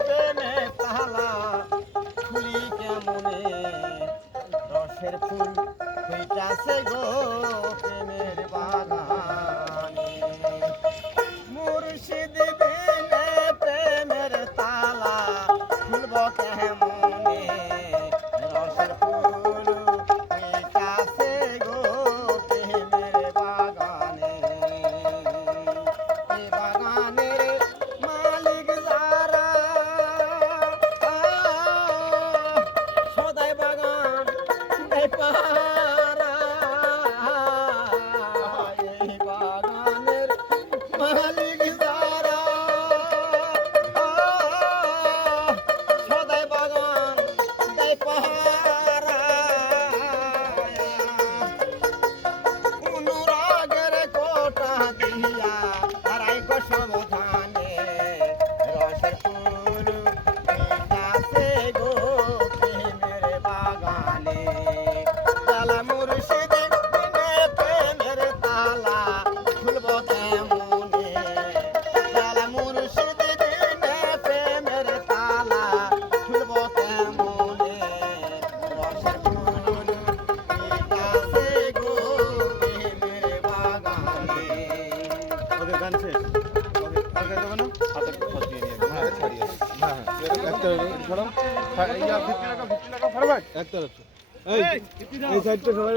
প্রেমে তালা খুলি কেমনে রসের ফুল হইতাছে গো প্রেমের বাগানে মুর্শিদ বিনে প্রেমের তালা খুলব কেমনে রসের ফুল হইতাছে গো প্রেমের বাগানে এই বাগানের মালিক যারা সদাই বাগান দেয় পাহারা এই বাগানের মালিক যারা সদাই বাগান দেয় পাহারা অনুরাগের কোটা দিয়া তারাই গো সাবধানে রসের ফুল হইতাছে গো প্রেমের বাগানে তালা মুর্শিদ বিনে প্রেমের তালা খুলব কেমনে তালা মুর্শিদ বিনে প্রেমের তালা খুলব কেমনে রসের ফুল হইতাছে গো প্রেমের বাগানে ওকে গান শেষ ওকে আর গান দেবো না হাতে খোঁজ দিয়ে নিয়ে হ্যাঁ ছাড়িয়ে হ্যাঁ একটা ধরো ইয়া 50 টাকা ফরওয়ার্ড একটা এই সাইডটা সবাই